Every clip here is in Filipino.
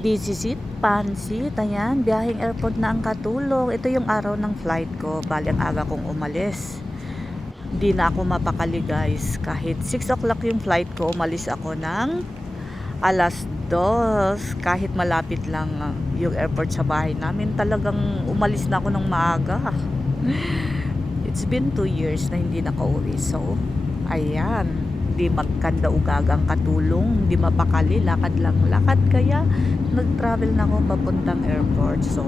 Visit, Pansit, ayan, biyaheng airport na ang katulong. Ito yung araw ng flight ko, bali ang aga kong umalis. Di na ako mapakali guys, kahit 6 o'clock yung flight ko, umalis ako ng alas 2, kahit malapit lang yung airport sa bahay namin, talagang umalis na ako ng maaga. It's been 2 years na hindi nakauwi, so ayan, di magkandaugagang katulong, di mapakali, lakad lang lakad, kaya nag-travel na ako papuntang airport. So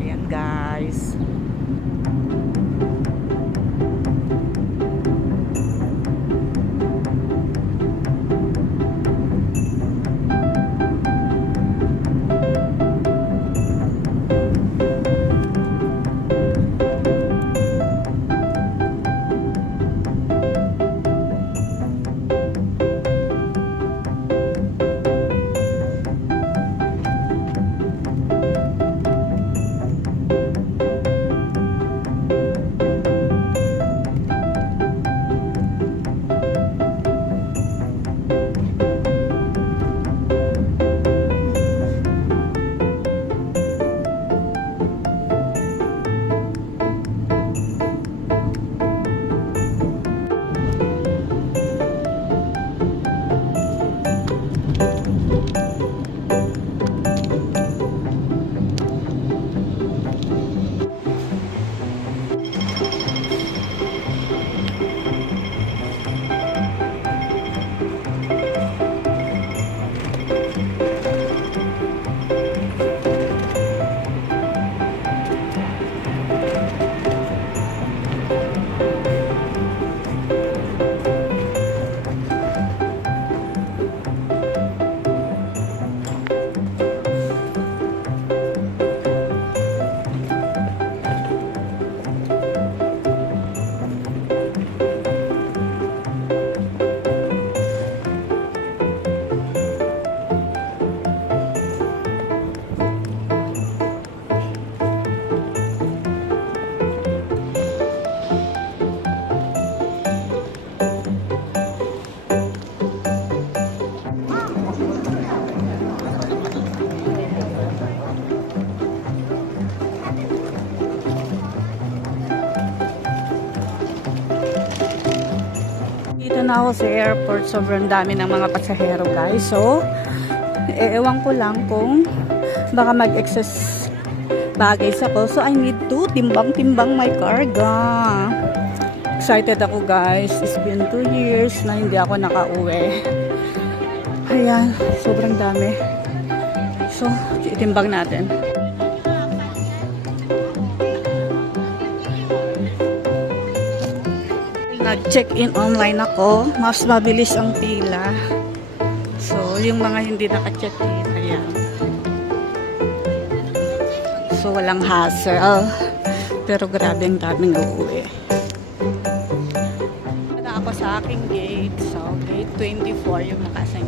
ayan guys. Dito na ako sa airport, sobrang dami ng mga pasahero guys. So, ewan ko lang kung baka mag-excess baggage ako. So, I need to timbang-timbang my carga. Excited ako guys. It's been 2 years na hindi ako nakauwi. Ayan, sobrang dami. So, itimbang natin. Nag-check-in online ako, mas mabilis ang pila. So, yung mga hindi naka-check-in, ayan. So, walang hassle. Pero grabe ang daming uuwi. Na ako sa aking gate. So, gate 24 yung nakasa